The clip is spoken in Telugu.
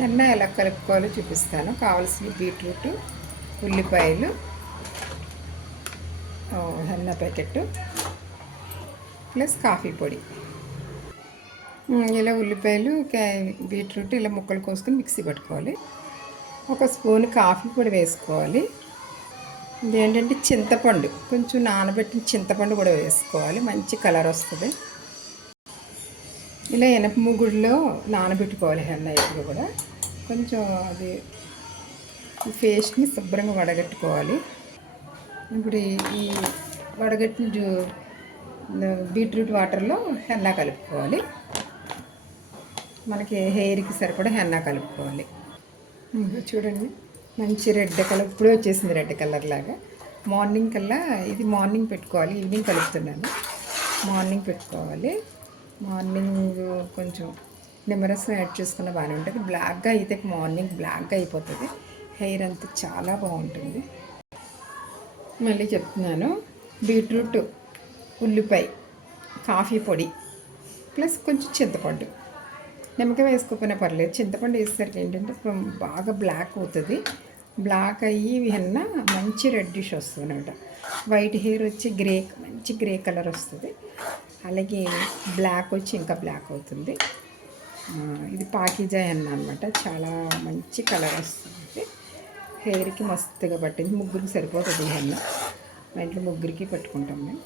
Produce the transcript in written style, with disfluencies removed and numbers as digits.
హెన్నా ఎలా కలుపుకోవాలో చూపిస్తాను. కావాల్సిన బీట్రూట్, ఉల్లిపాయలు, హెన్నా ప్యాకెట్ ప్లస్ కాఫీ పొడి. ఇలా ఉల్లిపాయలు, బీట్రూట్ ఇలా ముక్కలు కోసుకొని మిక్సీ పట్టుకోవాలి. ఒక స్పూన్ కాఫీ పొడి వేసుకోవాలి. ఇదేంటంటే చింతపండు, కొంచెం నానబెట్టిన చింతపండు కూడా వేసుకోవాలి, మంచి కలర్ వస్తుంది. ఇలా ఎనప ముగ్గుడులో నానబెట్టుకోవాలి హెన్నా ఎప్పుడు కూడా. కొంచెం అది పేస్ట్ని శుభ్రంగా వడగట్టుకోవాలి. ఇప్పుడు ఈ వడగట్టిన బీట్రూట్ వాటర్లో హెన్నా కలుపుకోవాలి. మనకి హెయిర్కి సరిపడా హెన్నా కలుపుకోవాలి. చూడండి, మంచి రెడ్ కలర్ ఇప్పుడే వచ్చేసింది, రెడ్ కలర్ లాగా. మార్నింగ్ కల్లా ఇది మార్నింగ్ పెట్టుకోవాలి, ఈవినింగ్ కలుపుతున్నాను. మార్నింగ్ పెట్టుకోవాలి. మార్నింగ్ కొంచెం నిమ్మరసం యాడ్ చేసుకున్న బాగానే ఉంటుంది. బ్లాక్గా అయితే మార్నింగ్ బ్లాక్గా అయిపోతుంది, హెయిర్ అంతా చాలా బాగుంటుంది. మళ్ళీ చెప్తున్నాను, బీట్రూట్, ఉల్లిపాయ, కాఫీ పొడి ప్లస్ కొంచెం చింతపండు. నిమ్మకాయ వేసుకోకపోయినా పర్లేదు, చింతపండు వేసేసరికి ఏంటంటే బాగా బ్లాక్ అవుతుంది. బ్లాక్ అయ్యి వెన్న మంచి రెడ్డిష్ వస్తుంది అనమాట. వైట్ హెయిర్ వచ్చి మంచి గ్రే కలర్ వస్తుంది. అలాగే బ్లాక్ వచ్చి ఇంకా బ్లాక్ అవుతుంది. ఇది పాకీజా హెన్న అనమాట, చాలా మంచి కలర్ వస్తుంది. హెయిర్కి మస్తుగా పట్టింది. ముగ్గురికి సరిపోతుంది ఈ హెన్న. మా ఇంట్లో ముగ్గురికి పట్టుకుంటాం మేము.